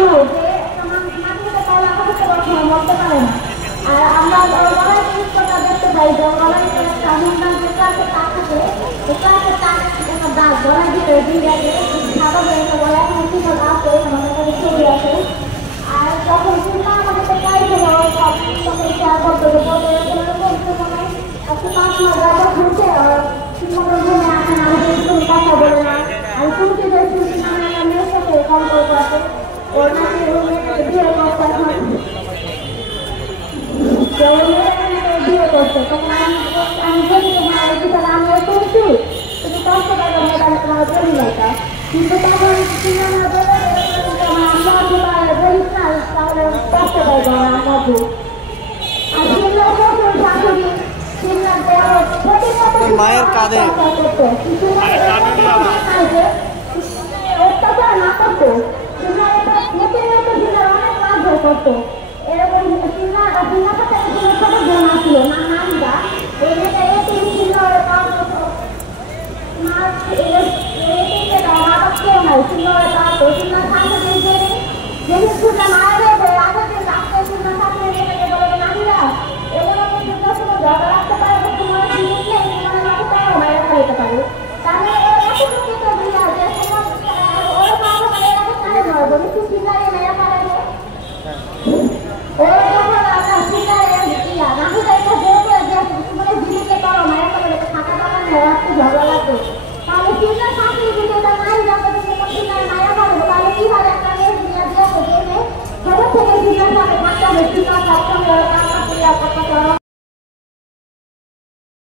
ভালো যে তোমার মাটিতে পারলে আমাদের তো কখনো মরতে পারে না। আর আমরা লড়াই জিনিসটা দেখতে পাই যে লড়াই একটা হুন্ডার যে ক্লাসে তাক থাকে ওই ক্লাসে তাক একটা দাগ গলা দিয়ে দিয়ে গেছে সাদা বেরোতে বলে এখন কি আছে আমাদের কাছে ছবি আছে। আর যখন শুনলাম আমাদের তো প্রায় সব তখন শেয়ার করতে বলতে মানে একটু 5 মাস যাবো ঘুরছে ঠিকমতো ঘুমে আসেন আমাদের কোনো কথা বলে না। আমি শুনছি যে শুনছি মানে আমার মেয়ের সাথে সম্পর্ক আছে ওর নাকি বিয়ে করতে এখন বিয়ে করছে তখন আমি বলি হ্যাঁ বিশাল আমিও শুনছি তুমি কষ্ট পাবে তাহলে তোমার বলি না কিন্তু তখন সিনেমা বলে আমরা বলিস না তাহলে কষ্ট পাইব না আমাকে। আর সিনেমা শ্বশুর শাশুড়ি মায়ের কাঁধে অত্যাচার না করতো অনেক মারধর করতো এরকম ছোট বোন আসছিল না নানিরা এই মেয়েটা এতিম ছিল ঝগড়া লাগতো তাহলে চিন্তা থাকলে যদি এটা মারি যাবে মায়া পারবো তাহলে কি হবে একটা মেয়ে দুনিয়া দিয়ে ছোট থেকে চিন্তা থাকে বাচ্চা বেশি না সবসময়